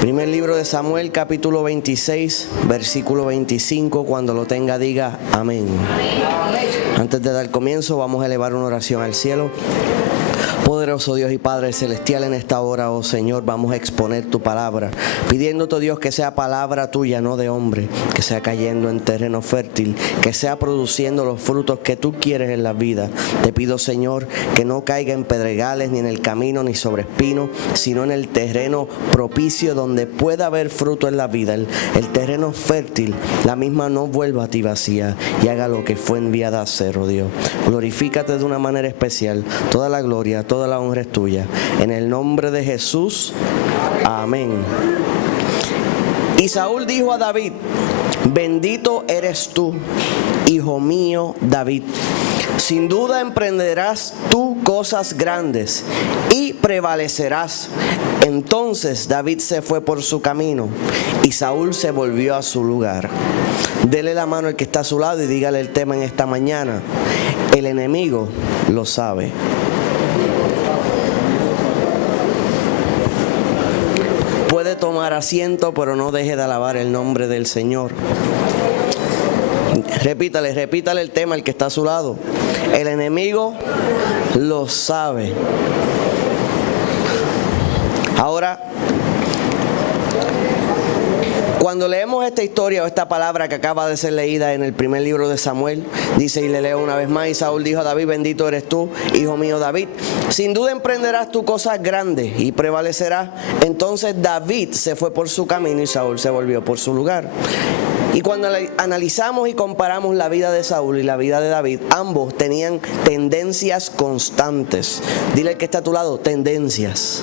Primer libro de Samuel, capítulo 26, versículo 25. Cuando lo tenga, diga amén. Antes de dar comienzo, vamos a elevar una oración al cielo. Poderoso Dios y Padre Celestial, en esta hora, oh Señor, vamos a exponer tu palabra, pidiéndote, Dios, que sea palabra tuya, no de hombre, que sea cayendo en terreno fértil, que sea produciendo los frutos que tú quieres en la vida. Te pido, Señor, que no caiga en pedregales, ni en el camino, ni sobre espinos, sino en el terreno propicio donde pueda haber fruto en la vida, el terreno fértil. La misma no vuelva a ti vacía y haga lo que fue enviada a hacer, oh Dios. Glorifícate de una manera especial. Toda la gloria, toda la honra es tuya. En el nombre de Jesús, amén. Y Saúl dijo a David: bendito eres tú, hijo mío David. Sin duda emprenderás tú cosas grandes y prevalecerás. Entonces David se fue por su camino y Saúl se volvió a su lugar. Dele la mano al que está a su lado y dígale el tema en esta mañana: el enemigo lo sabe. Puede tomar asiento, pero no deje de alabar el nombre del Señor. Repítale el tema al que está a su lado. El enemigo lo sabe. Ahora, cuando leemos esta historia o esta palabra que acaba de ser leída en el primer libro de Samuel, dice, y le leo una vez más: y Saúl dijo a David: bendito eres tú, hijo mío David. Sin duda emprenderás tú cosas grandes y prevalecerás. Entonces David se fue por su camino y Saúl se volvió por su lugar. Y cuando analizamos y comparamos la vida de Saúl y la vida de David, ambos tenían tendencias constantes. Dile al que está a tu lado: tendencias.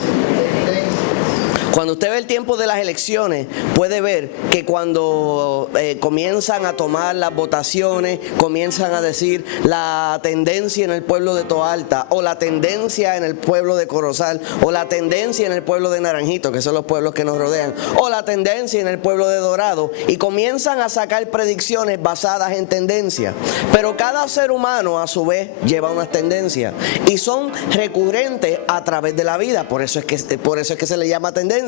Cuando usted ve el tiempo de las elecciones, puede ver que cuando comienzan a tomar las votaciones, comienzan a decir la tendencia en el pueblo de Toalta, o la tendencia en el pueblo de Corozal, o la tendencia en el pueblo de Naranjito, que son los pueblos que nos rodean, o la tendencia en el pueblo de Dorado, y comienzan a sacar predicciones basadas en tendencia. Pero cada ser humano a su vez lleva unas tendencias y son recurrentes a través de la vida. Por eso es que se le llama tendencia.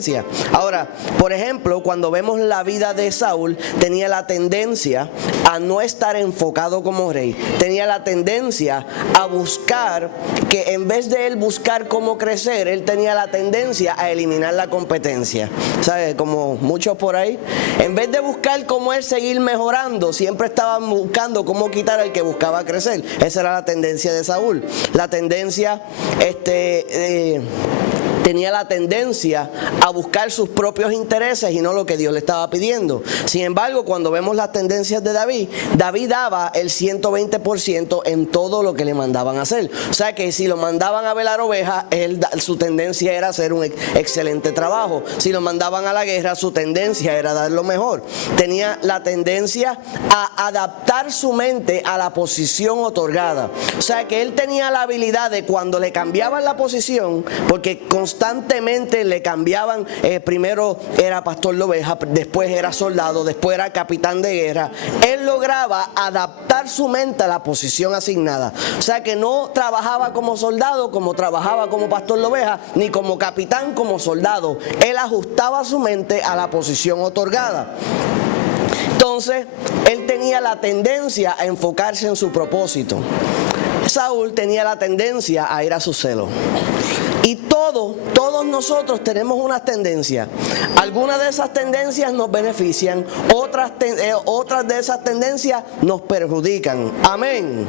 Ahora, por ejemplo, cuando vemos la vida de Saúl, tenía la tendencia a no estar enfocado como rey. Tenía la tendencia a buscar, que en vez de él buscar cómo crecer, él tenía la tendencia a eliminar la competencia. ¿Sabes? Como muchos por ahí. En vez de buscar cómo él seguir mejorando, siempre estaban buscando cómo quitar al que buscaba crecer. Esa era la tendencia de Saúl. La tendencia, tenía la tendencia a buscar sus propios intereses y no lo que Dios le estaba pidiendo. Sin embargo, cuando vemos las tendencias de David, David daba el 120% en todo lo que le mandaban a hacer. O sea que si lo mandaban a velar ovejas, su tendencia era hacer un excelente trabajo. Si lo mandaban a la guerra, su tendencia era dar lo mejor. Tenía la tendencia a adaptar su mente a la posición otorgada. O sea que él tenía la habilidad de, cuando le cambiaban la posición, porque constantemente le cambiaban, primero era pastor de ovejas, después era soldado, después era capitán de guerra. Él lograba adaptar su mente a la posición asignada. O sea que no trabajaba como soldado como trabajaba como pastor de ovejas, ni como capitán como soldado. Él ajustaba su mente a la posición otorgada. Entonces, él tenía la tendencia a enfocarse en su propósito. Saúl tenía la tendencia a ir a su celo. Y todos nosotros tenemos unas tendencias. Algunas de esas tendencias nos benefician, otras de esas tendencias nos perjudican. Amén.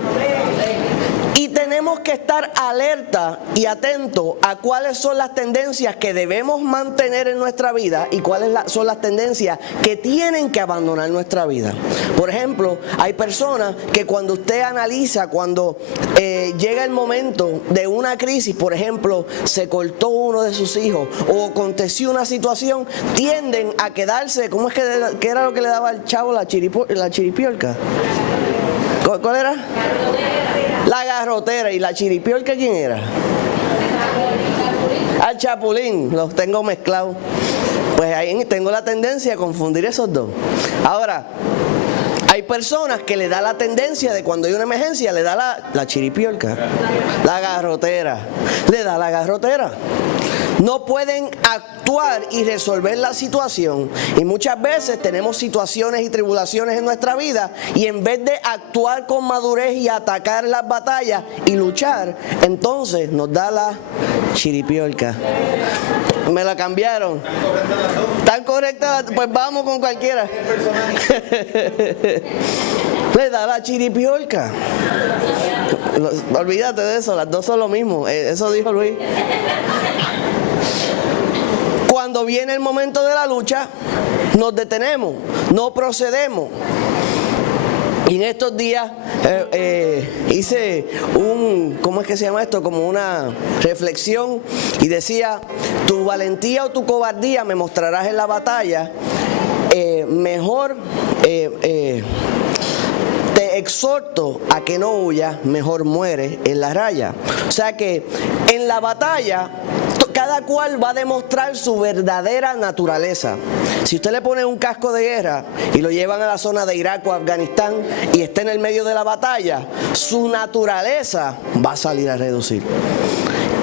Y tenemos que estar alerta y atentos a cuáles son las tendencias que debemos mantener en nuestra vida y cuáles son las tendencias que tienen que abandonar nuestra vida. Por ejemplo, hay personas que cuando usted analiza, cuando llega el momento de una crisis, por ejemplo, se cortó uno de sus hijos o aconteció una situación, tienden a quedarse. ¿Cómo es que era lo que le daba al chavo la chiripiorca? ¿Cuál era? La garrotera. ¿Y la chiripiorca quién era? Al chapulín. Los tengo mezclados. Pues ahí tengo la tendencia a confundir esos dos. Ahora, hay personas que le da la tendencia de, cuando hay una emergencia, le da la chiripiorca, la garrotera, le da la garrotera. no pueden actuar y resolver la situación. Y muchas veces tenemos situaciones y tribulaciones en nuestra vida y en vez de actuar con madurez y atacar las batallas y luchar, entonces nos da la chiripiorca. Me la cambiaron. ¿Están correctas? Pues vamos con cualquiera. Le da la chiripiorca. Olvídate de eso, las dos son lo mismo. Eso dijo Luis. Cuando viene el momento de la lucha, nos detenemos, no procedemos. Y en estos días hice ¿cómo es que se llama esto? Como una reflexión y decía, tu valentía o tu cobardía me mostrarás en la batalla, mejor te exhorto a que no huyas, mejor mueres en la raya. O sea que en la batalla cada cual va a demostrar su verdadera naturaleza. Si usted le pone un casco de guerra y lo llevan a la zona de Irak o Afganistán y está en el medio de la batalla, su naturaleza va a salir a reducir.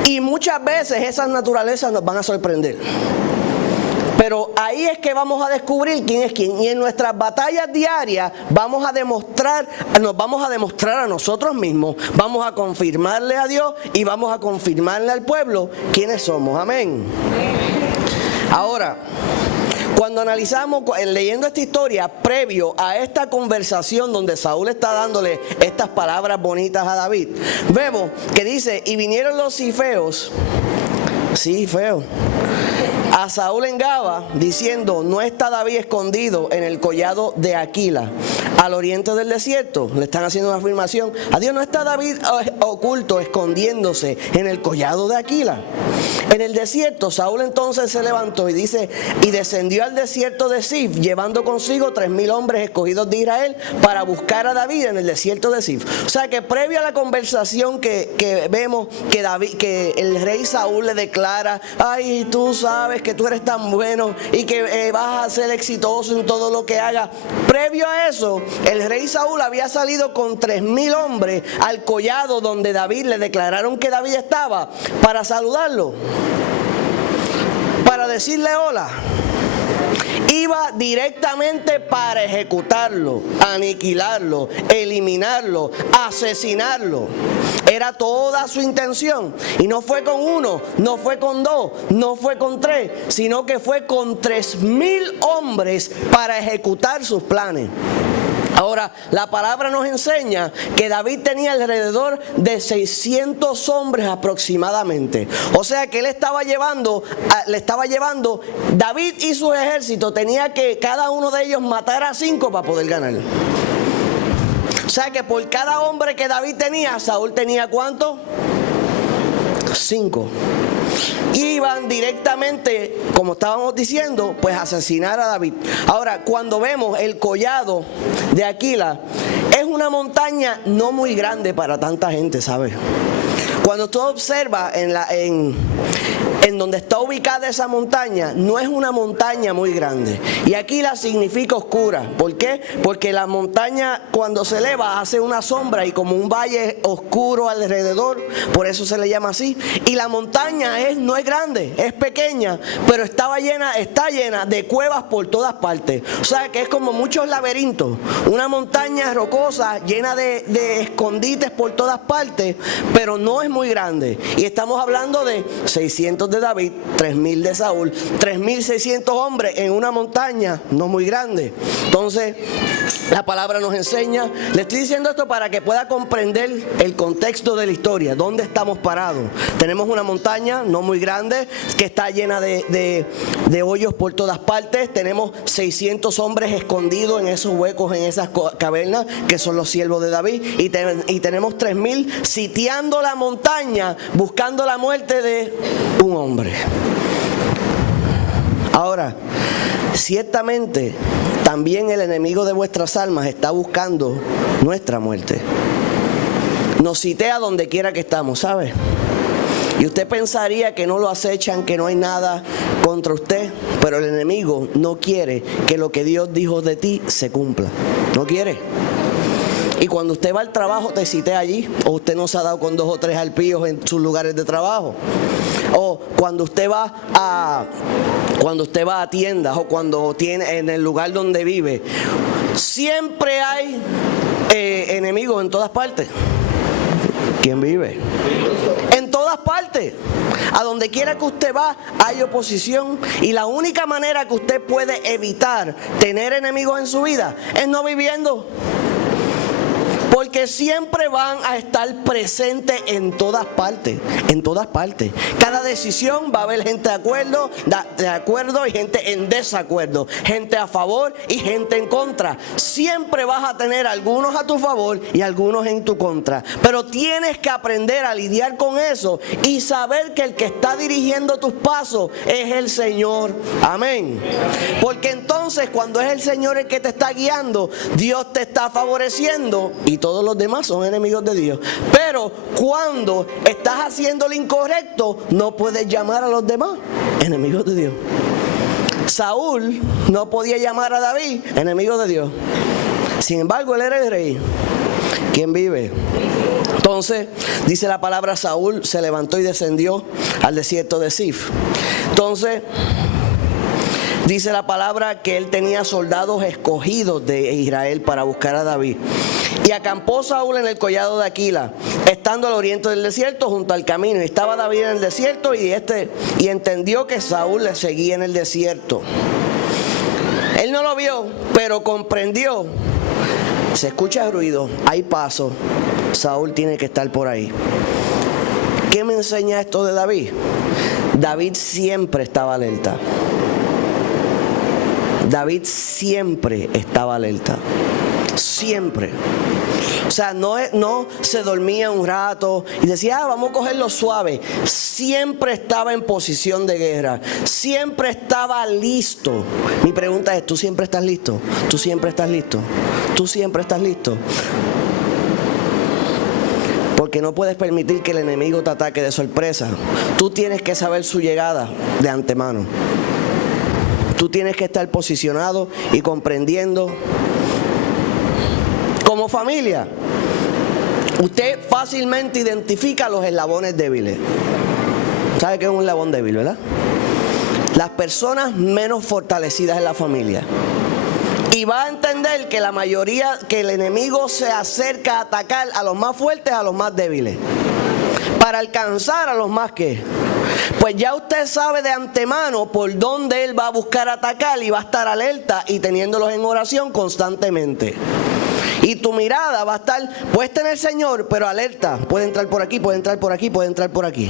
Y muchas veces esas naturalezas nos van a sorprender. Pero ahí es que vamos a descubrir quién es quién. Y en nuestras batallas diarias nos vamos a demostrar a nosotros mismos, vamos a confirmarle a Dios y vamos a confirmarle al pueblo quiénes somos. Amén. Ahora, cuando analizamos, leyendo esta historia, previo a esta conversación donde Saúl está dándole estas palabras bonitas a David, vemos que dice, y vinieron los cifeos, sí, feo, a Saúl en Gaba, diciendo, ¿no está David escondido en el collado de Aquila, al oriente del desierto? Le están haciendo una afirmación. A Dios, ¿no está David oculto, escondiéndose en el collado de Aquila? En el desierto, Saúl entonces se levantó y dice, y descendió al desierto de Zif, llevando consigo 3,000 hombres escogidos de Israel para buscar a David en el desierto de Zif. O sea que previo a la conversación que vemos que el rey Saúl le declara, ay, tú sabes que tú eres tan bueno y que vas a ser exitoso en todo lo que hagas. Previo a eso, el rey Saúl había salido con 3,000 hombres al collado donde David le declararon que David estaba para saludarlo, para decirle hola. Iba directamente para ejecutarlo, aniquilarlo, eliminarlo, asesinarlo. Era toda su intención. Y no fue con uno, no fue con dos, no fue con tres, sino que fue con 3,000 hombres para ejecutar sus planes. Ahora, la palabra nos enseña que David tenía alrededor de 600 hombres aproximadamente. O sea que le estaba llevando, David y su ejército tenía que cada uno de ellos matar a 5 para poder ganar. O sea que por cada hombre que David tenía, Saúl tenía ¿cuánto? 5. Iban directamente, como estábamos diciendo, pues a asesinar a David. Ahora, cuando vemos el collado de Aquila, es una montaña no muy grande para tanta gente, ¿sabes? Cuando tú observas en donde está ubicada esa montaña, no es una montaña muy grande. Y Aquila significa oscura. ¿Por qué? Porque la montaña cuando se eleva hace una sombra y como un valle oscuro alrededor, por eso se le llama así. Y la montaña no es grande, es pequeña, pero está llena de cuevas por todas partes. O sea que es como muchos laberintos. Una montaña rocosa llena de escondites por todas partes, pero no es muy grande. Y estamos hablando de 600 de David, 3,000 de Saúl, 3,600 hombres en una montaña no muy grande. Entonces, la palabra nos enseña, le estoy diciendo esto para que pueda comprender el contexto de la historia, dónde estamos parados. Tenemos una montaña no muy grande que está llena de hoyos por todas partes. Tenemos 600 hombres escondidos en esos huecos, en esas cavernas, que son los siervos de David. Y tenemos 3,000 sitiando la montaña, buscando la muerte de un hombre. Ahora, ciertamente, también el enemigo de vuestras almas está buscando nuestra muerte. Nos sitea donde quiera que estamos, ¿sabe? Y usted pensaría que no lo acechan, que no hay nada contra usted, pero el enemigo no quiere que lo que Dios dijo de ti se cumpla. No quiere. Y cuando usted va al trabajo te citea allí, o usted no se ha dado con 2 o 3 arpíos en sus lugares de trabajo. O cuando usted va a tiendas, o cuando tiene en el lugar donde vive, siempre hay enemigos en todas partes. ¿Quién vive? En todas partes. A donde quiera que usted va, hay oposición. Y la única manera que usted puede evitar tener enemigos en su vida es no viviendo. Porque siempre van a estar presentes en todas partes. En todas partes. Cada decisión va a haber gente de acuerdo y gente en desacuerdo. Gente a favor y gente en contra. Siempre vas a tener algunos a tu favor y algunos en tu contra. Pero tienes que aprender a lidiar con eso y saber que el que está dirigiendo tus pasos es el Señor. Amén. Porque entonces cuando es el Señor el que te está guiando, Dios te está favoreciendo y todos los demás son enemigos de Dios. Pero cuando estás haciendo lo incorrecto, no puedes llamar a los demás enemigos de Dios. Saúl no podía llamar a David enemigo de Dios. Sin embargo, él era el rey. ¿Quién vive? Entonces, dice la palabra, Saúl se levantó y descendió al desierto de Zif. Entonces, dice la palabra que él tenía soldados escogidos de Israel para buscar a David. Y acampó Saúl en el collado de Aquila, estando al oriente del desierto junto al camino. Y estaba David en el desierto y entendió que Saúl le seguía en el desierto. Él no lo vio, pero comprendió. Se escucha ruido, hay paso. Saúl tiene que estar por ahí. ¿Qué me enseña esto de David? David siempre estaba alerta. David siempre estaba alerta. Siempre. O sea, no se dormía un rato y decía, vamos a cogerlo suave. Siempre estaba en posición de guerra. Siempre estaba listo. Mi pregunta es, ¿tú siempre estás listo? ¿Tú siempre estás listo? ¿Tú siempre estás listo? Porque no puedes permitir que el enemigo te ataque de sorpresa. Tú tienes que saber su llegada de antemano. Tú tienes que estar posicionado y comprendiendo. Como familia, usted fácilmente identifica los eslabones débiles. ¿Sabe qué es un eslabón débil, verdad? Las personas menos fortalecidas en la familia. Y va a entender que la mayoría, que el enemigo se acerca a atacar a los más fuertes, a los más débiles. Para alcanzar a los más que. Pues ya usted sabe de antemano por dónde él va a buscar atacar y va a estar alerta y teniéndolos en oración constantemente. Y tu mirada va a estar puesta en el Señor, pero alerta. Puede entrar por aquí, puede entrar por aquí, puede entrar por aquí.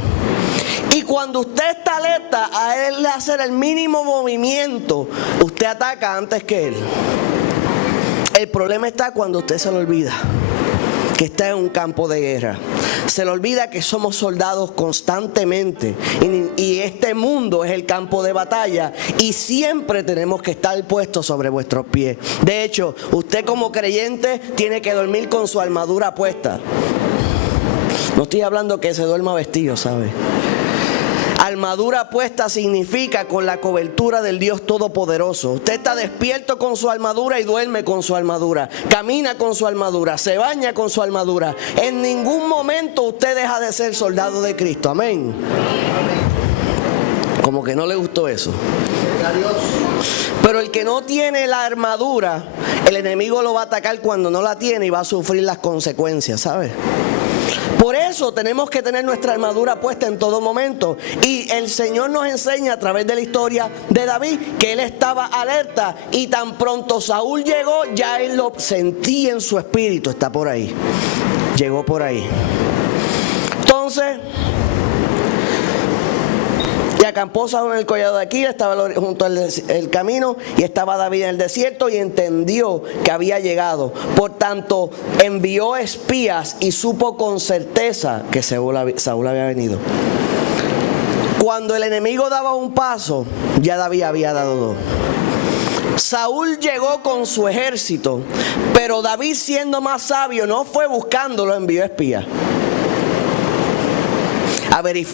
Y cuando usted está alerta a él hacer el mínimo movimiento, usted ataca antes que él. El problema está cuando usted se lo olvida que está en un campo de guerra. Se le olvida que somos soldados constantemente y este mundo es el campo de batalla y siempre tenemos que estar puestos sobre vuestros pies. De hecho, usted como creyente tiene que dormir con su armadura puesta. No estoy hablando que se duerma vestido, ¿sabe? Armadura puesta significa con la cobertura del Dios Todopoderoso. Usted está despierto con su armadura y duerme con su armadura. Camina con su armadura, se baña con su armadura. En ningún momento usted deja de ser soldado de Cristo. Amén. Como que no le gustó eso. Pero el que no tiene la armadura, el enemigo lo va a atacar cuando no la tiene y va a sufrir las consecuencias, ¿sabe? Por eso tenemos que tener nuestra armadura puesta en todo momento. Y el Señor nos enseña a través de la historia de David que él estaba alerta. Y tan pronto Saúl llegó, ya él lo sentía en su espíritu. Está por ahí. Llegó por ahí. Entonces, y acampó Saúl en el collado de Aquila, estaba junto al camino, y estaba David en el desierto, y entendió que había llegado. Por tanto, envió espías y supo con certeza que Saúl había venido. Cuando el enemigo daba un paso, ya David había dado dos. Saúl llegó con su ejército, pero David, siendo más sabio, no fue buscándolo, envió espías.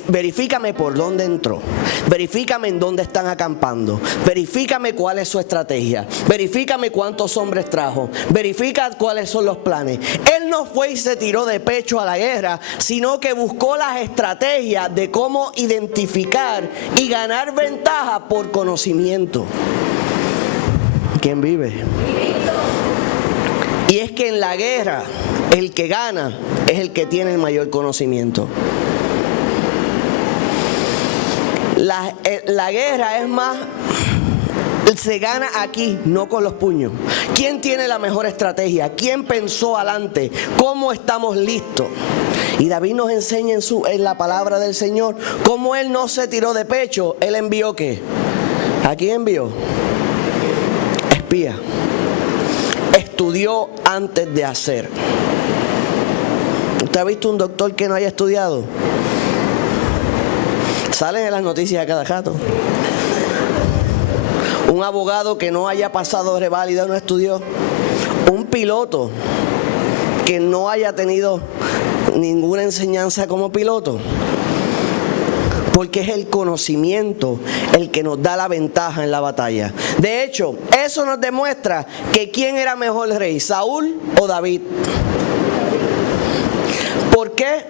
Verifícame por dónde entró. Verifícame en dónde están acampando. Verifícame cuál es su estrategia. Verifícame cuántos hombres trajo. Verifica cuáles son los planes. Él no fue y se tiró de pecho a la guerra, sino que buscó las estrategias de cómo identificar y ganar ventaja por conocimiento. ¿Quién vive? Y es que en la guerra el que gana es el que tiene el mayor conocimiento. La guerra es más, se gana aquí, no con los puños. ¿Quién tiene la mejor estrategia? ¿Quién pensó adelante? ¿Cómo estamos listos? Y David nos enseña en la palabra del Señor cómo él no se tiró de pecho. Él envió ¿qué? ¿A quién envió? Espía. Estudió antes de hacer. ¿Usted ha visto un doctor que no haya estudiado? Salen en las noticias a cada rato. Un abogado que no haya pasado reválida, no estudió. Un piloto que no haya tenido ninguna enseñanza como piloto. Porque es el conocimiento el que nos da la ventaja en la batalla. De hecho, eso nos demuestra que quién era mejor rey, Saúl o David. ¿Por qué?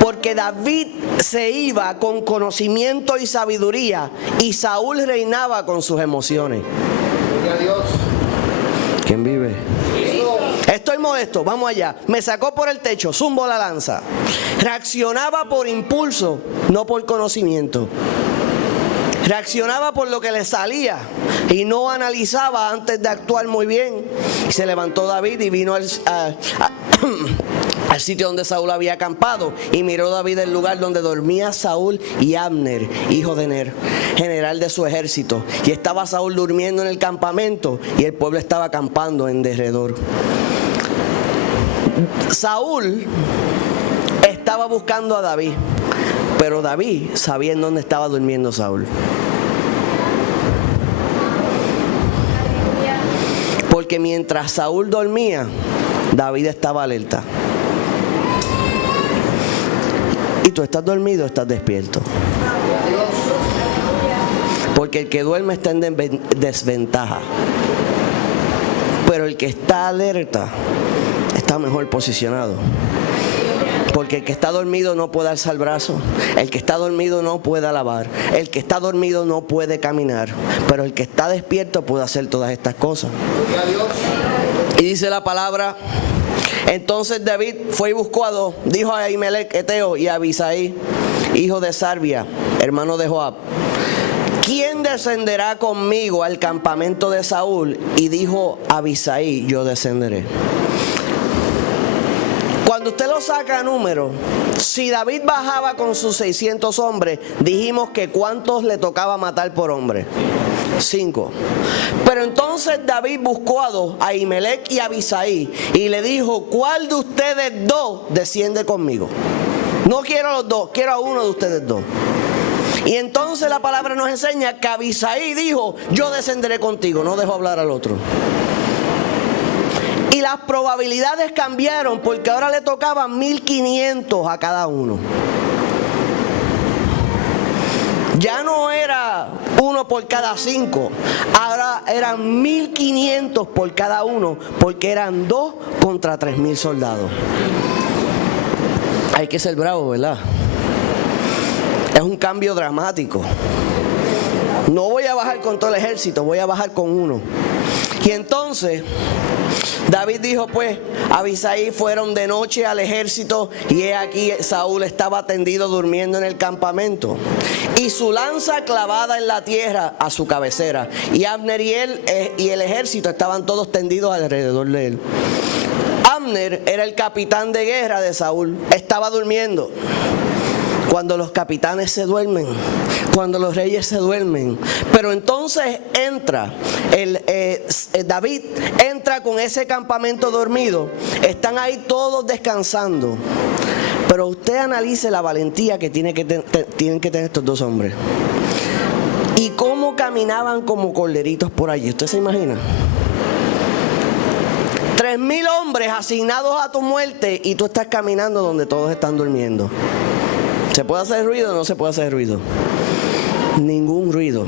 Porque David se iba con conocimiento y sabiduría y Saúl reinaba con sus emociones. Gloria a Dios. ¿Quién vive? Estoy modesto, vamos allá. Me sacó por el techo, zumbo la lanza. Reaccionaba por impulso, no por conocimiento. Reaccionaba por lo que le salía y no analizaba antes de actuar muy bien. Y se levantó David y vino al sitio donde Saúl había acampado, y miró David el lugar donde dormía Saúl y Abner, hijo de Ner, general de su ejército. Y estaba Saúl durmiendo en el campamento y el pueblo estaba acampando en derredor. Saúl estaba buscando a David, pero David sabía en dónde estaba durmiendo Saúl. Porque mientras Saúl dormía, David estaba alerta. Y tú estás dormido, estás despierto. Porque el que duerme está en desventaja. Pero el que está alerta está mejor posicionado. Porque el que está dormido no puede alzar el brazo. El que está dormido no puede alabar. El que está dormido no puede caminar. Pero el que está despierto puede hacer todas estas cosas. Y dice la palabra: entonces David fue y buscó a dos. Dijo a Ahimelech Eteo y a Abisai, hijo de Sarbia, hermano de Joab: ¿quién descenderá conmigo al campamento de Saúl? Y dijo Abisai: yo descenderé. Cuando usted lo saca a número, si David bajaba con sus 600 hombres, dijimos que ¿cuántos le tocaba matar por hombre? 5. Pero entonces David buscó a dos, a Ahimelech y a Abisai, y le dijo: ¿cuál de ustedes dos desciende conmigo? No quiero a los dos, quiero a uno de ustedes dos. Y entonces la palabra nos enseña que Abisai dijo: yo descenderé contigo. No dejó hablar al otro. Y las probabilidades cambiaron, porque ahora le tocaban 1500 a cada uno. Ya no era uno por cada 5, ahora eran 1500 por cada uno, porque eran 2 contra 3000 soldados. Hay que ser bravo, ¿verdad? Es un cambio dramático. No voy a bajar con todo el ejército, voy a bajar con uno. Y entonces David dijo: pues Abisai fueron de noche al ejército, y he aquí Saúl estaba tendido durmiendo en el campamento, y su lanza clavada en la tierra a su cabecera, y Abner y el ejército estaban todos tendidos alrededor de él. Abner era el capitán de guerra de Saúl, estaba durmiendo. Cuando los capitanes se duermen, cuando los reyes se duermen. Pero entonces entra, David entra con ese campamento dormido. Están ahí todos descansando. Pero usted analice la valentía que tienen que tener estos dos hombres. Y cómo caminaban como corderitos por allí. ¿Usted se imagina? 3000 hombres asignados a tu muerte, y tú estás caminando donde todos están durmiendo. ¿Se puede hacer ruido o no se puede hacer ruido? Ningún ruido.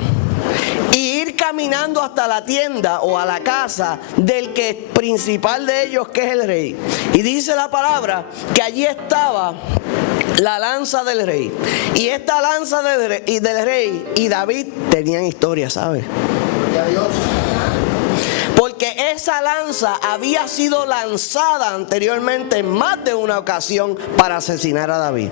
Y ir caminando hasta la tienda o a la casa del que principal de ellos, que es el rey. Y dice la palabra que allí estaba la lanza del rey. Y esta lanza del rey y David tenían historia, ¿sabes? Porque esa lanza había sido lanzada anteriormente en más de una ocasión para asesinar a David.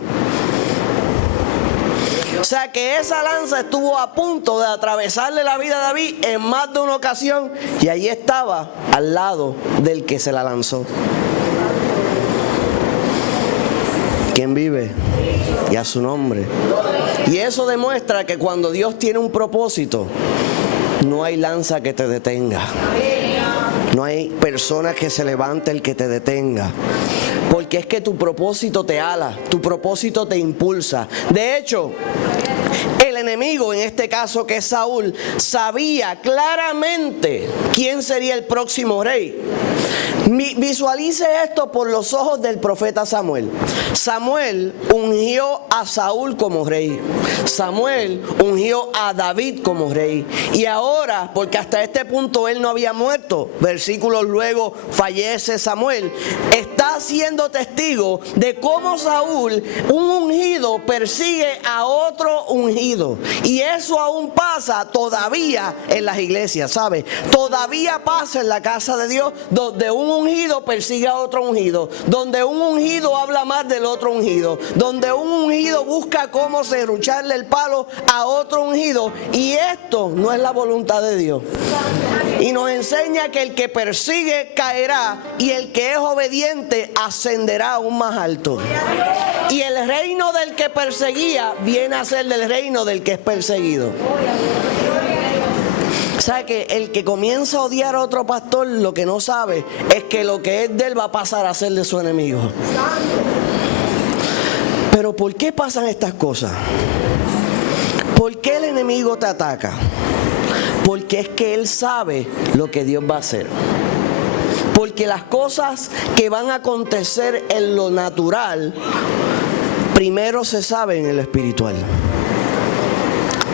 O sea que esa lanza estuvo a punto de atravesarle la vida a David en más de una ocasión, y allí estaba al lado del que se la lanzó. ¿Quién vive? Y a su nombre. Y eso demuestra que cuando Dios tiene un propósito, no hay lanza que te detenga. No hay persona que se levante el que te detenga. Porque es que tu propósito te ala, tu propósito te impulsa. De hecho, el enemigo, en este caso que es Saúl, sabía claramente quién sería el próximo rey. Visualice esto por los ojos del profeta Samuel. Samuel ungió a Saúl como rey. Samuel ungió a David como rey. Y ahora, porque hasta este punto él no había muerto, versículos luego fallece Samuel, está siendo testigo de cómo Saúl, un ungido, persigue a otro ungido. Y eso aún pasa todavía en las iglesias, ¿sabe? Todavía pasa en la casa de Dios, donde un ungido persigue a otro ungido, donde un ungido habla más del otro ungido, donde un ungido busca cómo serrucharle el palo a otro ungido. Y esto no es la voluntad de Dios. Y nos enseña que el que persigue caerá, y el que es obediente ascenderá aún más alto. Y el reino del que perseguía viene a ser del reino del que es perseguido. O sea que el que comienza a odiar a otro pastor, lo que no sabe es que lo que es de él va a pasar a ser de su enemigo. Pero ¿por qué pasan estas cosas? ¿Por qué el enemigo te ataca? Porque es que él sabe lo que Dios va a hacer. Porque las cosas que van a acontecer en lo natural, primero se saben en lo espiritual.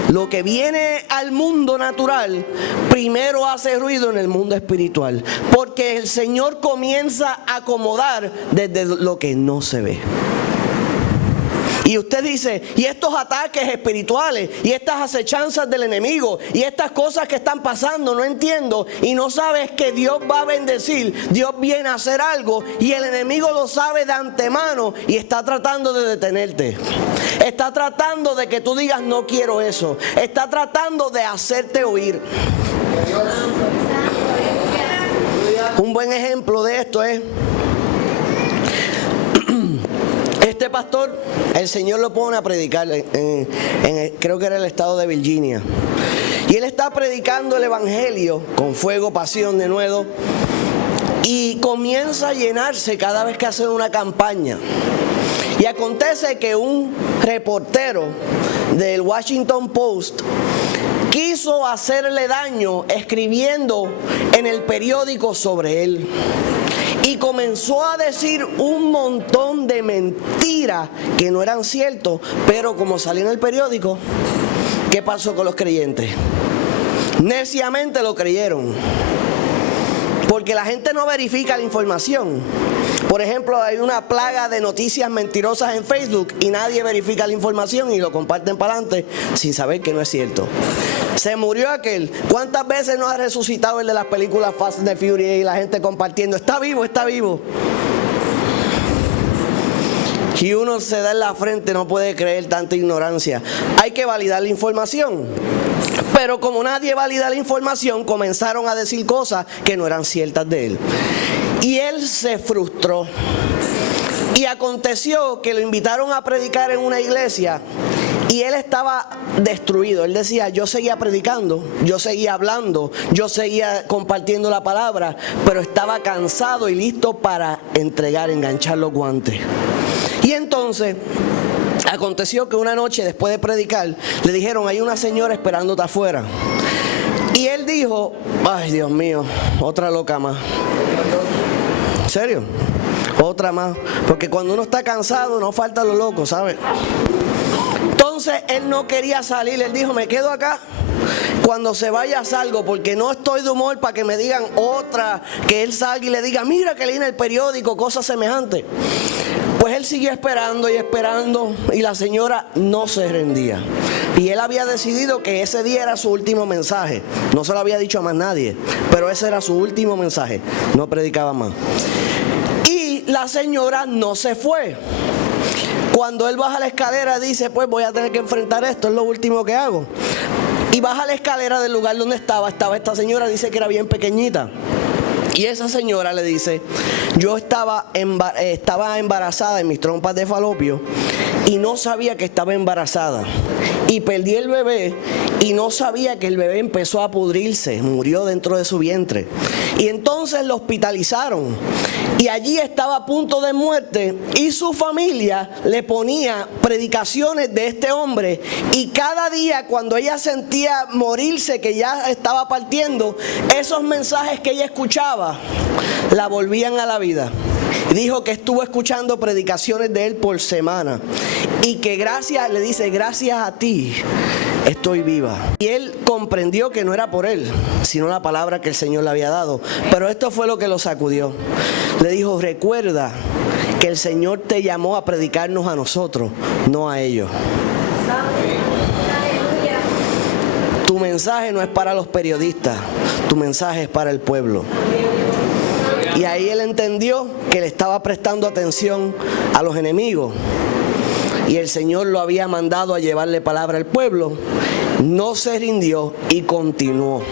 Lo que viene al mundo natural, primero hace ruido en el mundo espiritual. Porque el Señor comienza a acomodar desde lo que no se ve. Y usted dice, y estos ataques espirituales, y estas acechanzas del enemigo, y estas cosas que están pasando, no entiendo. Y no sabes que Dios va a bendecir, Dios viene a hacer algo, y el enemigo lo sabe de antemano, y está tratando de detenerte. Está tratando de que tú digas, no quiero eso. Está tratando de hacerte huir. Un buen ejemplo de esto es... Este pastor, el Señor lo pone a predicar creo que era el estado de Virginia. Y él está predicando el evangelio con fuego, pasión, de nuevo. Y comienza a llenarse cada vez que hace una campaña. Y acontece que un reportero del Washington Post quiso hacerle daño escribiendo en el periódico sobre él. Y comenzó a decir un montón de mentiras que no eran ciertas, pero como salió en el periódico, ¿qué pasó con los creyentes? Neciamente lo creyeron. Porque la gente no verifica la información. Por ejemplo, hay una plaga de noticias mentirosas en Facebook y nadie verifica la información y lo comparten para adelante sin saber que no es cierto. Se murió aquel. ¿Cuántas veces no ha resucitado el de las películas Fast and the Furious y la gente compartiendo? Está vivo, está vivo. Y uno se da en la frente, no puede creer tanta ignorancia. Hay que validar la información. Pero como nadie valida la información, comenzaron a decir cosas que no eran ciertas de él. Y él se frustró. Y aconteció que lo invitaron a predicar en una iglesia y él estaba destruido. Él decía, yo seguía predicando, yo seguía hablando, yo seguía compartiendo la palabra, pero estaba cansado y listo para enganchar los guantes. Y entonces aconteció que una noche después de predicar le dijeron, hay una señora esperándote afuera. Y él dijo, ay Dios mío, otra loca más. ¿En serio? Otra más. Porque cuando uno está cansado no falta lo loco, ¿sabes? entonces él no quería salir. Él dijo, me quedo acá. Cuando se vaya salgo, porque no estoy de humor para que me digan otra, que él salga y le diga, mira que leí en el periódico, cosas semejantes. Pues él siguió esperando y esperando, y la señora no se rendía. Y él había decidido que ese día era su último mensaje. No se lo había dicho a más nadie, pero ese era su último mensaje. No predicaba más. Y la señora no se fue. Cuando él baja la escalera dice, pues voy a tener que enfrentar esto, es lo último que hago. Y baja la escalera del lugar donde estaba esta señora, dice que era bien pequeñita. Y esa señora le dice, yo estaba embarazada en mis trompas de falopio y no sabía que estaba embarazada. Y perdí el bebé y no sabía que el bebé empezó a pudrirse, murió dentro de su vientre. Y entonces lo hospitalizaron. Y allí estaba a punto de muerte y su familia le ponía predicaciones de este hombre. Y cada día cuando ella sentía morirse, que ya estaba partiendo, esos mensajes que ella escuchaba la volvían a la vida. Dijo que estuvo escuchando predicaciones de él por semana y que le dice, gracias a ti estoy viva. Y él comprendió que no era por él, sino la palabra que el Señor le había dado. Pero esto fue lo que lo sacudió. Le dijo, recuerda que el Señor te llamó a predicarnos a nosotros, no a ellos. Tu mensaje no es para los periodistas, tu mensaje es para el pueblo. Y ahí él entendió que le estaba prestando atención a los enemigos. Y el Señor lo había mandado a llevarle palabra al pueblo. No se rindió y continuó.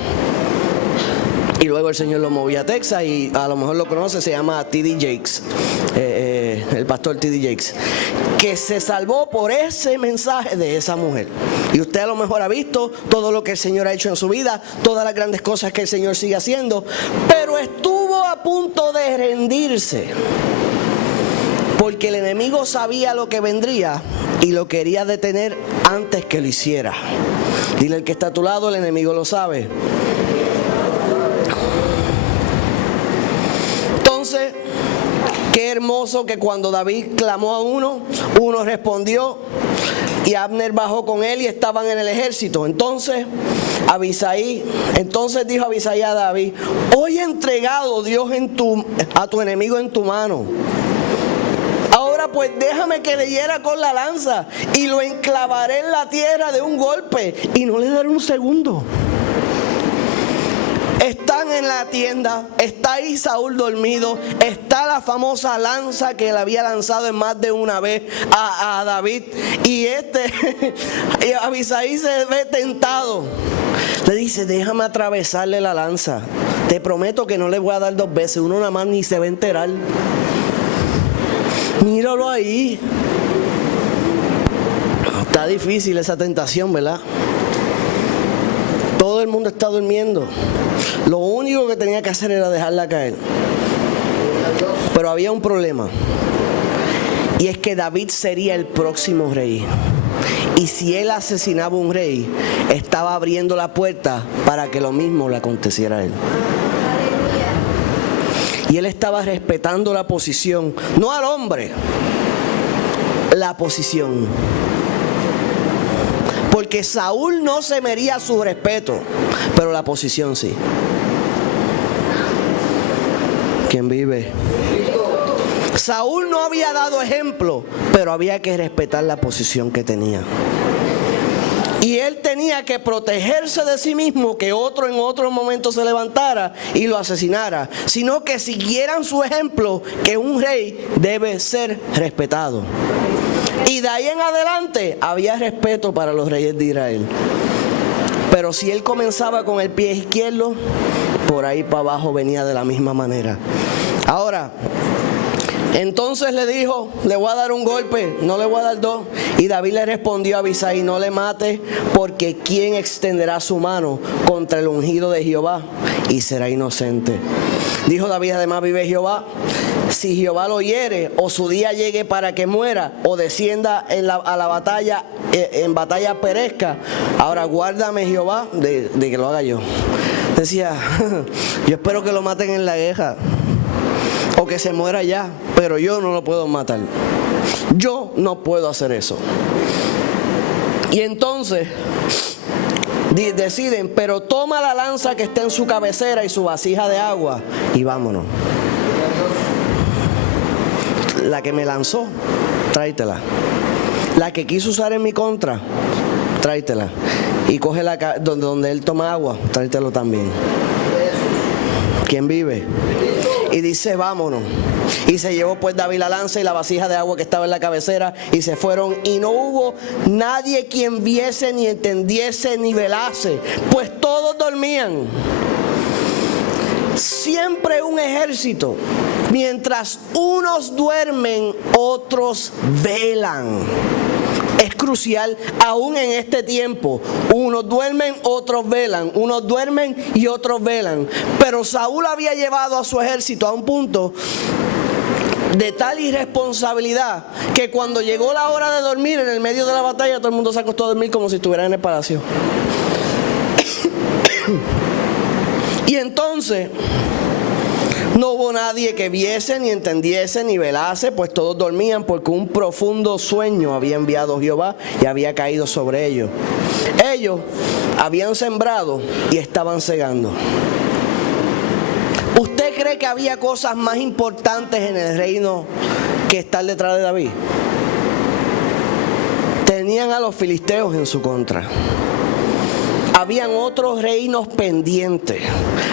Y luego el Señor lo movió a Texas y a lo mejor lo conoce, se llama T.D. Jakes, el pastor T.D. Jakes, que se salvó por ese mensaje de esa mujer. Y usted a lo mejor ha visto todo lo que el Señor ha hecho en su vida, todas las grandes cosas que el Señor sigue haciendo, pero estuvo a punto de rendirse, porque el enemigo sabía lo que vendría y lo quería detener antes que lo hiciera. Dile al que está a tu lado, el enemigo lo sabe. Entonces, qué hermoso que cuando David clamó a uno respondió y Abner bajó con él y estaban en el ejército. Entonces dijo Abisai a David, hoy he entregado Dios a tu enemigo en tu mano. Ahora pues déjame que le hiera con la lanza y lo enclavaré en la tierra de un golpe y no le daré un segundo. Están en la tienda, está ahí Saúl dormido, está la famosa lanza que le había lanzado en más de una vez a David. Y Abisai se ve tentado. Le dice, déjame atravesarle la lanza. Te prometo que no le voy a dar 2 veces, uno nada más ni se va a enterar. Míralo ahí. Está difícil esa tentación, ¿verdad? Todo el mundo está durmiendo. Lo único que tenía que hacer era dejarla caer. Pero había un problema. Y es que David sería el próximo rey. Y si él asesinaba a un rey, estaba abriendo la puerta para que lo mismo le aconteciera a él. Y él estaba respetando la posición, no al hombre, la posición. Porque Saúl no se merecía su respeto, pero la posición sí. ¿Quién vive? Saúl no había dado ejemplo, pero había que respetar la posición que tenía. Y él tenía que protegerse de sí mismo, que otro en otro momento se levantara y lo asesinara, sino que siguieran su ejemplo, que un rey debe ser respetado. Y de ahí en adelante había respeto para los reyes de Israel. Pero si él comenzaba con el pie izquierdo, por ahí para abajo venía de la misma manera. Ahora, entonces le dijo, le voy a dar un golpe, no le voy a dar 2. Y David le respondió a Abisai, no le mates, porque ¿quién extenderá su mano contra el ungido de Jehová y será inocente? Dijo David, además vive Jehová, si Jehová lo hiere, o su día llegue para que muera, o descienda a la batalla, en batalla perezca, ahora guárdame Jehová de que lo haga yo. Decía, yo espero que lo maten en la guerra, o que se muera ya, pero yo no lo puedo matar. Yo no puedo hacer eso. Y entonces deciden, pero toma la lanza que está en su cabecera y su vasija de agua y vámonos. La que me lanzó, tráetela. La que quiso usar en mi contra, tráetela. Y coge donde él toma agua, tráetelo también. ¿Quién vive? Y dice, vámonos. Y se llevó pues David la lanza y la vasija de agua que estaba en la cabecera y se fueron. Y no hubo nadie quien viese, ni entendiese, ni velase, pues todos dormían. Siempre un ejército. Mientras unos duermen, otros velan. Es crucial aún en este tiempo. Unos duermen, otros velan. Unos duermen y otros velan. Pero Saúl había llevado a su ejército a un punto de tal irresponsabilidad que cuando llegó la hora de dormir en el medio de la batalla, todo el mundo se acostó a dormir como si estuviera en el palacio. Y entonces no hubo nadie que viese, ni entendiese, ni velase, pues todos dormían, porque un profundo sueño había enviado Jehová y había caído sobre ellos. Ellos habían sembrado y estaban segando. ¿Usted cree que había cosas más importantes en el reino que estar detrás de David? Tenían a los filisteos en su contra. Habían otros reinos pendientes.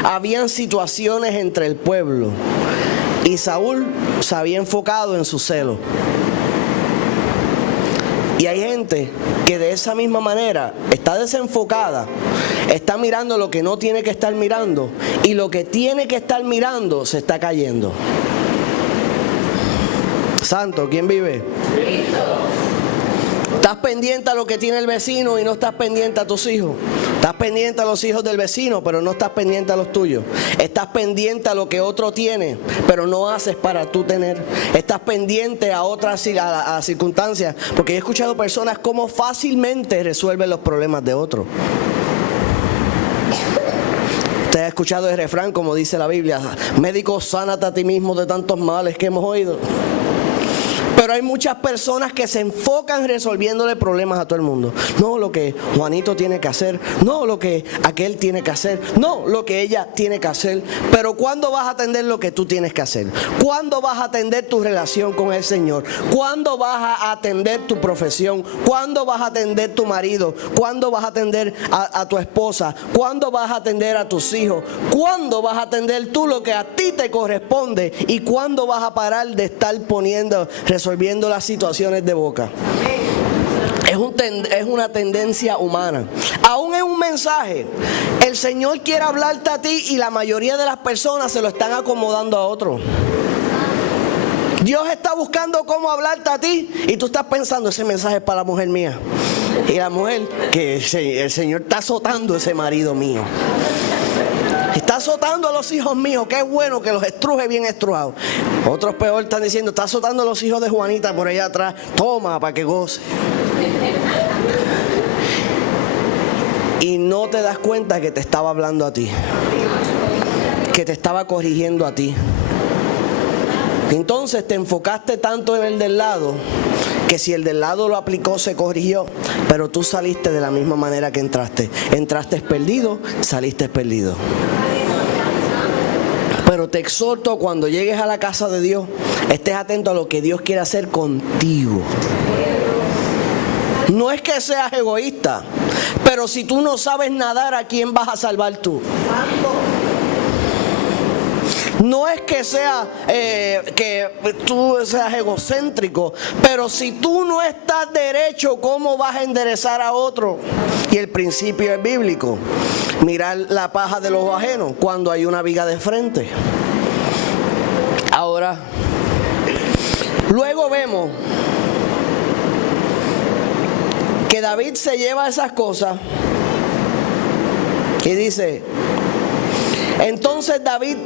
Habían situaciones entre el pueblo. Y Saúl se había enfocado en su celo. Y hay gente que de esa misma manera está desenfocada, está mirando lo que no tiene que estar mirando, y lo que tiene que estar mirando se está cayendo. Santo, ¿quién vive? Cristo. Estás pendiente a lo que tiene el vecino y no estás pendiente a tus hijos. Estás pendiente a los hijos del vecino, pero no estás pendiente a los tuyos. Estás pendiente a lo que otro tiene, pero no haces para tú tener. Estás pendiente a otras a circunstancias, porque he escuchado personas cómo fácilmente resuelven los problemas de otros. Usted ha escuchado el refrán, como dice la Biblia: médico, sánate a ti mismo de tantos males que hemos oído. Pero hay muchas personas que se enfocan resolviéndole problemas a todo el mundo. No lo que Juanito tiene que hacer, no lo que aquel tiene que hacer, no lo que ella tiene que hacer. Pero ¿cuándo vas a atender lo que tú tienes que hacer? ¿Cuándo vas a atender tu relación con el Señor? ¿Cuándo vas a atender tu profesión? ¿Cuándo vas a atender tu marido? ¿Cuándo vas a atender a tu esposa? ¿Cuándo vas a atender a tus hijos? ¿Cuándo vas a atender tú lo que a ti te corresponde? ¿Y cuándo vas a parar de estar resolviendo las situaciones de boca? Es una tendencia humana. Aún en un mensaje, el Señor quiere hablarte a ti y la mayoría de las personas se lo están acomodando a otros. Dios está buscando cómo hablarte a ti y tú estás pensando: ese mensaje es para la mujer mía. Y la mujer, que el Señor está azotando a ese marido mío. Está azotando a los hijos míos, qué bueno que los estruje bien estrujados. Otros peor están diciendo: está azotando a los hijos de Juanita por allá atrás, toma para que goce. Y no te das cuenta que te estaba hablando a ti, que te estaba corrigiendo a ti. Entonces te enfocaste tanto en el del lado, que si el del lado lo aplicó, se corrigió, pero tú saliste de la misma manera que entraste. Entraste perdido, saliste perdido. Pero te exhorto, cuando llegues a la casa de Dios, estés atento a lo que Dios quiere hacer contigo. No es que seas egoísta, pero si tú no sabes nadar, ¿a quién vas a salvar tú? No es que tú seas egocéntrico, pero si tú no estás derecho, ¿cómo vas a enderezar a otro? Y el principio es bíblico: mirar la paja de los ajenos cuando hay una viga de frente. Ahora, luego vemos que David se lleva esas cosas y dice: entonces David,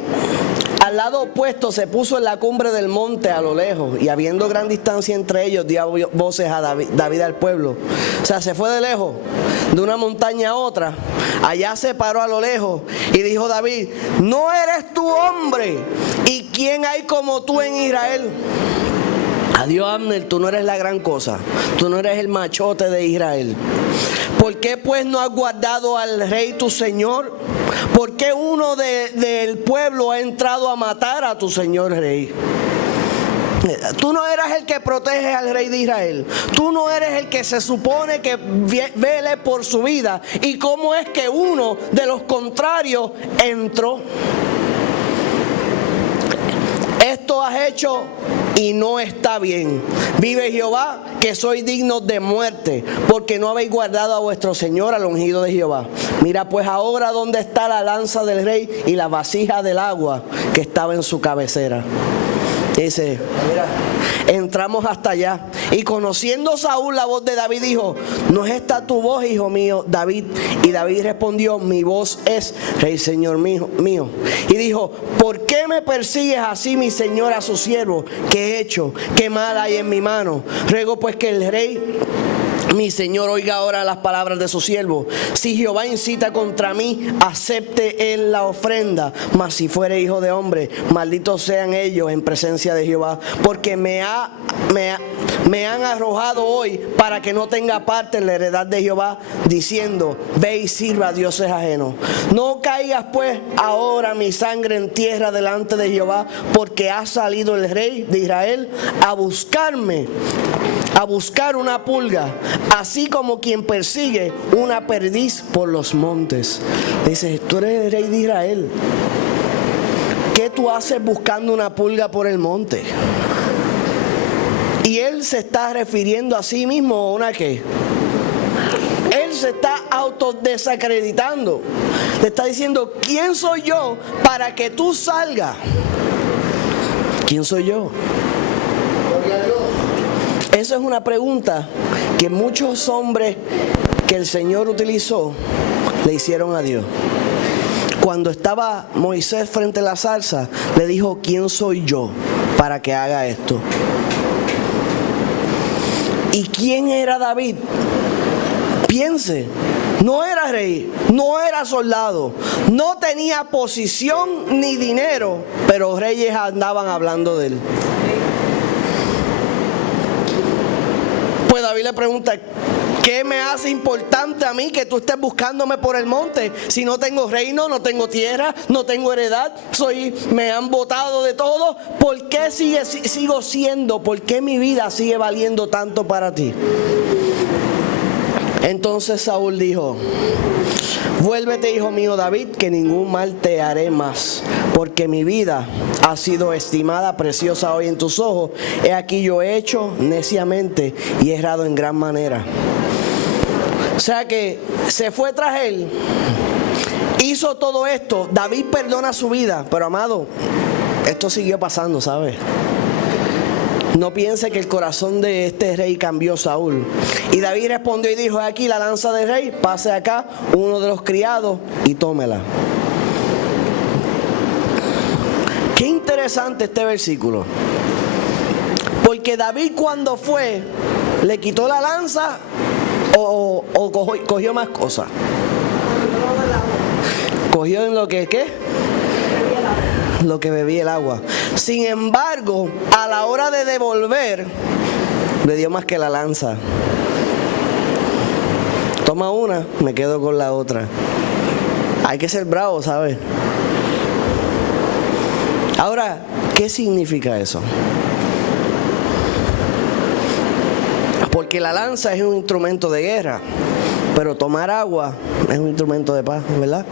al lado opuesto, se puso en la cumbre del monte a lo lejos, y habiendo gran distancia entre ellos, dio voces a David al pueblo. O sea, se fue de lejos, de una montaña a otra. Allá se paró a lo lejos y dijo David: ¿no eres tú hombre? ¿Y quién hay como tú en Israel? Adiós, Abner, tú no eres la gran cosa. Tú no eres el machote de Israel. ¿Por qué pues no has guardado al rey tu señor? ¿Por qué uno del pueblo ha entrado a matar a tu señor rey? Tú no eras el que protege al rey de Israel. Tú no eres el que se supone que vele por su vida. ¿Y cómo es que uno de los contrarios entró? Esto has hecho y no está bien. Vive Jehová, que soy digno de muerte, porque no habéis guardado a vuestro Señor, al ungido de Jehová. Mira pues ahora dónde está la lanza del rey y la vasija del agua que estaba en su cabecera. Dice, mira, entramos hasta allá. Y conociendo Saúl la voz de David, dijo: ¿no es esta tu voz, hijo mío, David? Y David respondió: mi voz es, rey, señor mío. Y dijo: ¿por qué me persigues así, mi señor, a su siervo? ¿Qué he hecho? ¿Qué mal hay en mi mano? Ruego pues que el rey, mi señor, oiga ahora las palabras de su siervo. Si Jehová incita contra mí, acepte él la ofrenda. Mas si fuere hijo de hombre, malditos sean ellos en presencia de Jehová, porque me han arrojado hoy para que no tenga parte en la heredad de Jehová, diciendo: ve y sirva a dioses ajenos. No caigas pues ahora mi sangre en tierra delante de Jehová, porque ha salido el rey de Israel a buscarme, a buscar una pulga, así como quien persigue una perdiz por los montes. Dice: tú eres el rey de Israel. ¿Qué tú haces buscando una pulga por el monte? Y él se está refiriendo a sí mismo a una ¿qué? Él se está autodesacreditando. Le está diciendo: ¿quién soy yo para que tú salgas? ¿Quién soy yo? Esa es una pregunta que muchos hombres que el Señor utilizó le hicieron a Dios. Cuando estaba Moisés frente a la zarza, le dijo: ¿quién soy yo para que haga esto? ¿Y quién era David? Piense, no era rey, no era soldado, no tenía posición ni dinero, pero reyes andaban hablando de él. Pues David le pregunta: ¿qué me hace importante a mí que tú estés buscándome por el monte? Si no tengo reino, no tengo tierra, no tengo heredad, me han botado de todo. ¿Por qué sigo siendo? ¿Por qué mi vida sigue valiendo tanto para ti? Entonces Saúl dijo: vuélvete, hijo mío David, que ningún mal te haré más, porque mi vida ha sido estimada preciosa hoy en tus ojos. He aquí yo he hecho neciamente y he errado en gran manera. O sea que se fue tras él, hizo todo esto. David perdona su vida, pero amado, esto siguió pasando, ¿sabes? No piense que el corazón de este rey cambió Saúl. Y David respondió y dijo: aquí la lanza del rey, pase acá uno de los criados y tómela. Qué interesante este versículo. Porque David, cuando fue, le quitó la lanza o cogió más cosas. Cogió en lo que, ¿qué? Lo que bebía el agua. Sin embargo, a la hora de devolver, le dio más que la lanza. Toma una, me quedo con la otra. Hay que ser bravo, ¿sabes? Ahora, ¿qué significa eso? Porque la lanza es un instrumento de guerra, pero tomar agua es un instrumento de paz, ¿verdad?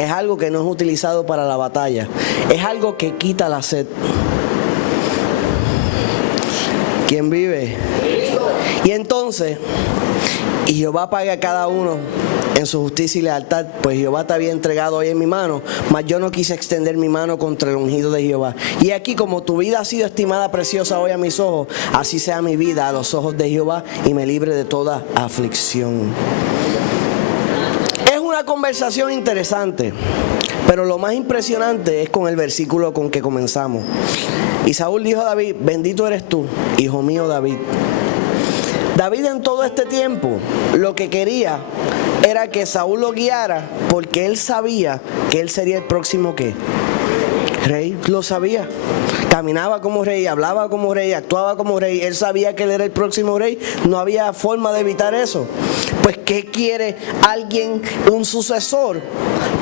Es algo que no es utilizado para la batalla. Es algo que quita la sed. ¿Quién vive? Y entonces, y Jehová pague a cada uno en su justicia y lealtad, pues Jehová te había entregado hoy en mi mano, mas yo no quise extender mi mano contra el ungido de Jehová. Y aquí, como tu vida ha sido estimada preciosa hoy a mis ojos, así sea mi vida a los ojos de Jehová, y me libre de toda aflicción. Es una conversación interesante, pero lo más impresionante es con el versículo con que comenzamos. Y Saúl dijo a David: bendito eres tú, hijo mío David. David en todo este tiempo lo que quería era que Saúl lo guiara, porque él sabía que él sería el próximo ¿qué? rey, lo sabía. Caminaba como rey, hablaba como rey, actuaba como rey. Él sabía que él era el próximo rey. No había forma de evitar eso. Pues, ¿qué quiere alguien, un sucesor?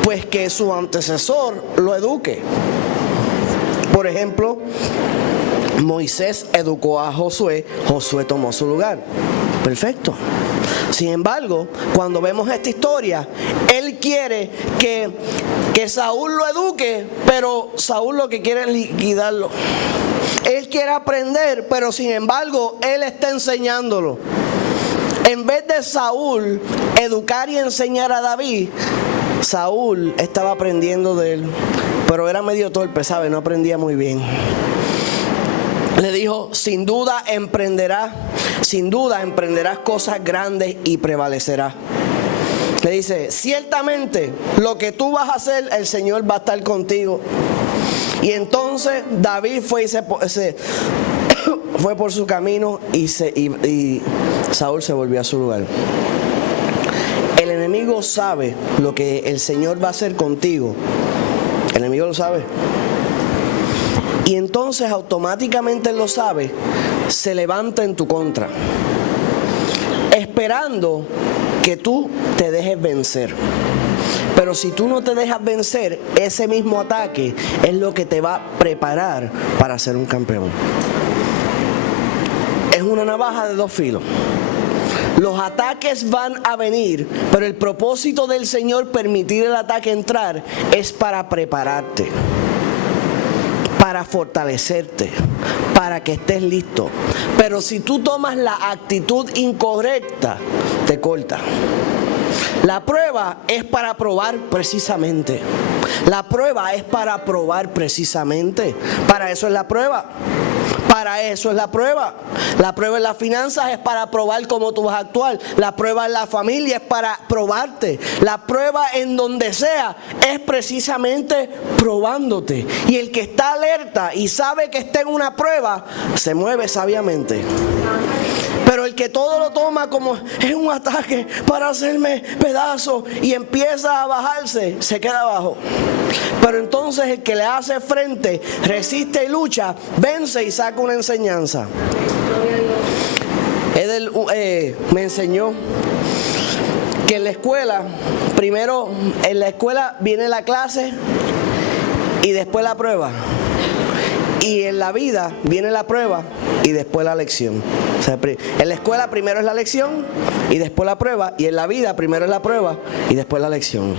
Pues que su antecesor lo eduque. Por ejemplo, Moisés educó a Josué, Josué tomó su lugar. Perfecto. Sin embargo, cuando vemos esta historia, él quiere que Saúl lo eduque, pero Saúl lo que quiere es liquidarlo. Él quiere aprender, pero sin embargo, él está enseñándolo. En vez de Saúl educar y enseñar a David, Saúl estaba aprendiendo de él, pero era medio torpe, ¿sabe? No aprendía muy bien. Le dijo, sin duda emprenderás cosas grandes y prevalecerás. Le dice, ciertamente lo que tú vas a hacer, el Señor va a estar contigo. Y entonces David fue y fue por su camino y Saúl se volvió a su lugar. El enemigo sabe lo que el Señor va a hacer contigo. El enemigo lo sabe. Y entonces automáticamente lo sabe, se levanta en tu contra, esperando que tú te dejes vencer. Pero si tú no te dejas vencer, ese mismo ataque es lo que te va a preparar para ser un campeón. Es una navaja de dos filos. Los ataques van a venir, pero el propósito del Señor permitir el ataque entrar es para prepararte, para fortalecerte, para que estés listo. Pero si tú tomas la actitud incorrecta, te corta. La prueba es para probar precisamente. La prueba es para probar precisamente. Para eso es la prueba. Para eso es la prueba. La prueba en las finanzas es para probar cómo tú vas a actuar. La prueba en la familia es para probarte. La prueba en donde sea es precisamente probándote. Y el que está alerta y sabe que está en una prueba, se mueve sabiamente. Pero el que todo lo toma como es un ataque para hacerme pedazo y empieza a bajarse, se queda abajo. Pero entonces el que le hace frente, resiste y lucha, vence y saca una enseñanza. Él me enseñó que en la escuela, primero en la escuela viene la clase y después la prueba. Y en la vida viene la prueba y después la lección. O sea, en la escuela primero es la lección y después la prueba. Y en la vida primero es la prueba y después la lección.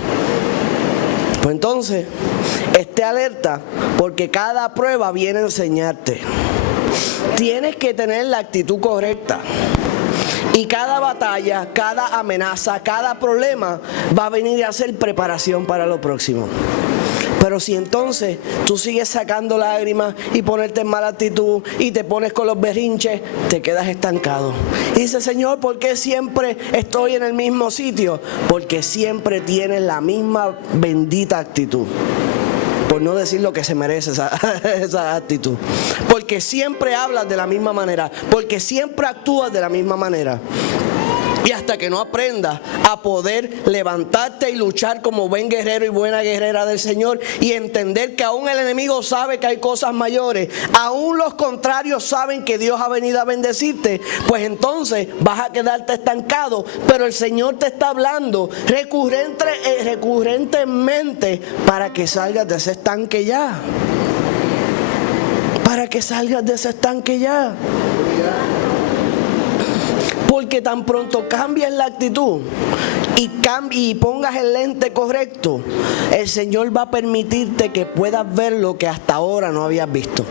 Pues entonces, esté alerta porque cada prueba viene a enseñarte. Tienes que tener la actitud correcta. Y cada batalla, cada amenaza, cada problema va a venir a ser preparación para lo próximo. Pero si entonces tú sigues sacando lágrimas y ponerte en mala actitud y te pones con los berrinches, te quedas estancado. Y dice, Señor, ¿por qué siempre estoy en el mismo sitio? Porque siempre tienes la misma bendita actitud. Por no decir lo que se merece esa actitud. Porque siempre hablas de la misma manera. Porque siempre actúas de la misma manera. Y hasta que no aprendas a poder levantarte y luchar como buen guerrero y buena guerrera del Señor y entender que aún el enemigo sabe que hay cosas mayores, aún los contrarios saben que Dios ha venido a bendecirte, pues entonces vas a quedarte estancado. Pero el Señor te está hablando recurrentemente para que salgas de ese estanque ya. Para que salgas de ese estanque ya. Porque tan pronto cambies la actitud y pongas el lente correcto, el Señor va a permitirte que puedas ver lo que hasta ahora no habías visto.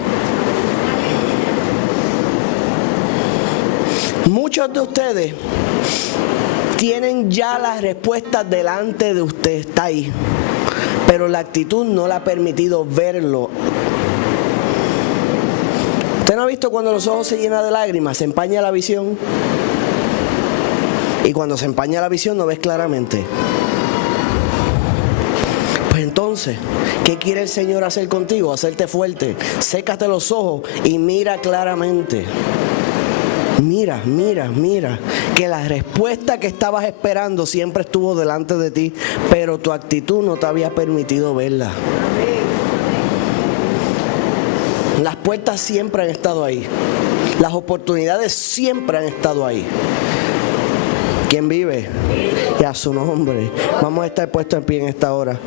Muchos de ustedes tienen ya las respuestas delante de usted, está ahí, pero la actitud no le ha permitido verlo. ¿Usted no ha visto cuando los ojos se llenan de lágrimas, se empaña la visión? Y cuando se empaña la visión no ves claramente. Pues entonces, ¿qué quiere el Señor hacer contigo? Hacerte fuerte. Sécate los ojos y mira claramente. Mira. Que la respuesta que estabas esperando siempre estuvo delante de ti, pero tu actitud no te había permitido verla. Las puertas siempre han estado ahí. Las oportunidades siempre han estado ahí. ¿Quién vive? Y a su nombre. Vamos a estar puestos en pie en esta hora.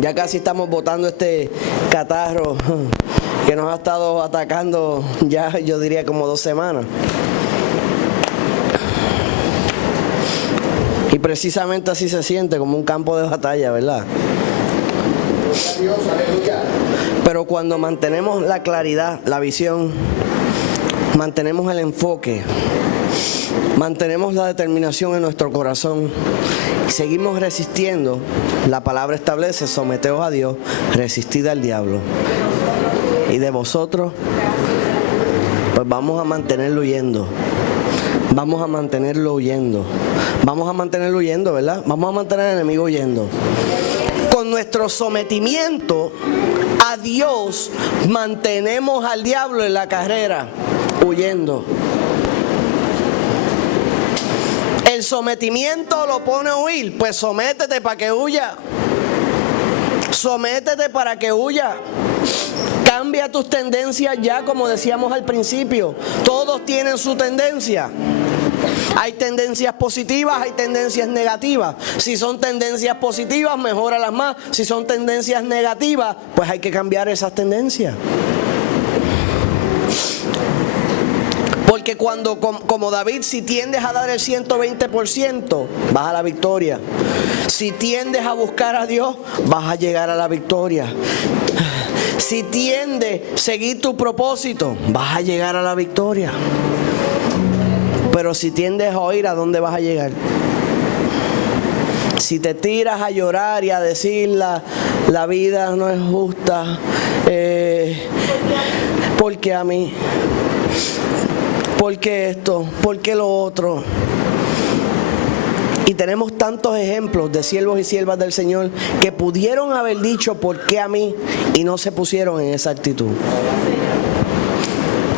Ya casi estamos botando este catarro que nos ha estado atacando ya, yo diría, como 2 semanas. Y precisamente así se siente, como un campo de batalla, ¿verdad? Pero cuando mantenemos la claridad, la visión, mantenemos el enfoque, mantenemos la determinación en nuestro corazón y seguimos resistiendo, la palabra establece: someteos a Dios, resistid al diablo. Y de vosotros, pues vamos a mantenerlo huyendo. Vamos a mantenerlo huyendo. Vamos a mantenerlo huyendo, ¿verdad? Vamos a mantener al enemigo huyendo. Con nuestro sometimiento a Dios, mantenemos al diablo en la carrera, huyendo. El sometimiento lo pone a huir, pues sométete para que huya. Sométete para que huya. Cambia tus tendencias ya, como decíamos al principio. Todos tienen su tendencia. Hay tendencias positivas, hay tendencias negativas. Si son tendencias positivas, mejóralas más. Si son tendencias negativas, pues hay que cambiar esas tendencias. Porque cuando, como David, si tiendes a dar el 120%, vas a la victoria. Si tiendes a buscar a Dios, vas a llegar a la victoria. Si tiendes a seguir tu propósito, vas a llegar a la victoria. Pero si tiendes a oír, ¿a dónde vas a llegar? Si te tiras a llorar y a decir la vida no es justa, porque a mí, porque esto, porque lo otro. Y tenemos tantos ejemplos de siervos y siervas del Señor que pudieron haber dicho ¿por qué a mí? Y no se pusieron en esa actitud.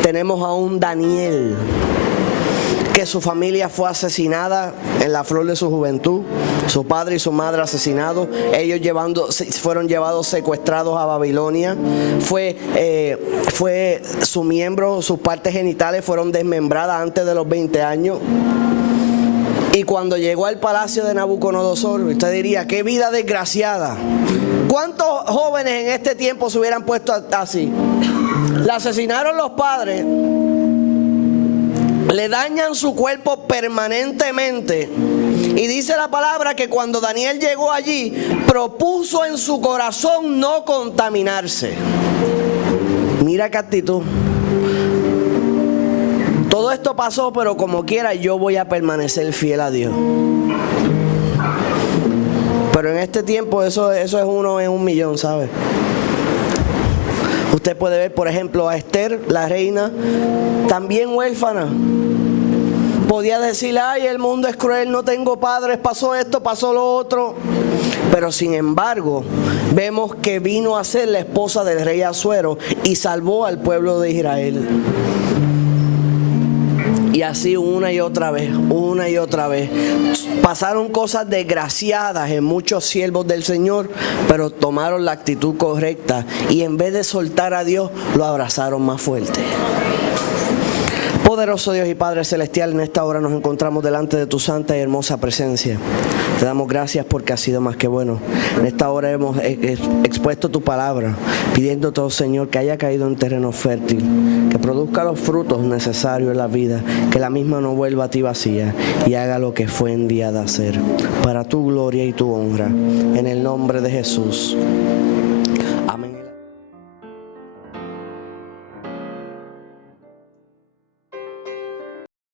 Tenemos a un Daniel, que su familia fue asesinada en la flor de su juventud, su padre y su madre asesinados, ellos fueron llevados secuestrados a Babilonia, fue su miembro, sus partes genitales fueron desmembradas antes de los 20 años. Y cuando llegó al palacio de Nabucodonosor, usted diría, qué vida desgraciada. ¿Cuántos jóvenes en este tiempo se hubieran puesto así? Le asesinaron los padres, le dañan su cuerpo permanentemente. Y dice la palabra que cuando Daniel llegó allí, propuso en su corazón no contaminarse. Mira qué actitud. Todo esto pasó, pero como quiera yo voy a permanecer fiel a Dios. Pero en este tiempo eso es 1 en 1.000.000, ¿sabe? Usted puede ver, por ejemplo, a Esther, la reina, también huérfana. Podía decir, ay, el mundo es cruel, no tengo padres, pasó esto, pasó lo otro. Pero sin embargo, vemos que vino a ser la esposa del rey Asuero y salvó al pueblo de Israel. Y así una y otra vez, una y otra vez. Pasaron cosas desgraciadas en muchos siervos del Señor, pero tomaron la actitud correcta y en vez de soltar a Dios, lo abrazaron más fuerte. Poderoso Dios y Padre Celestial, en esta hora nos encontramos delante de tu santa y hermosa presencia. Te damos gracias porque has sido más que bueno. En esta hora hemos expuesto tu palabra, pidiéndote, oh Señor, que haya caído en terreno fértil, que produzca los frutos necesarios en la vida, que la misma no vuelva a ti vacía y haga lo que fue enviada a hacer, para tu gloria y tu honra. En el nombre de Jesús.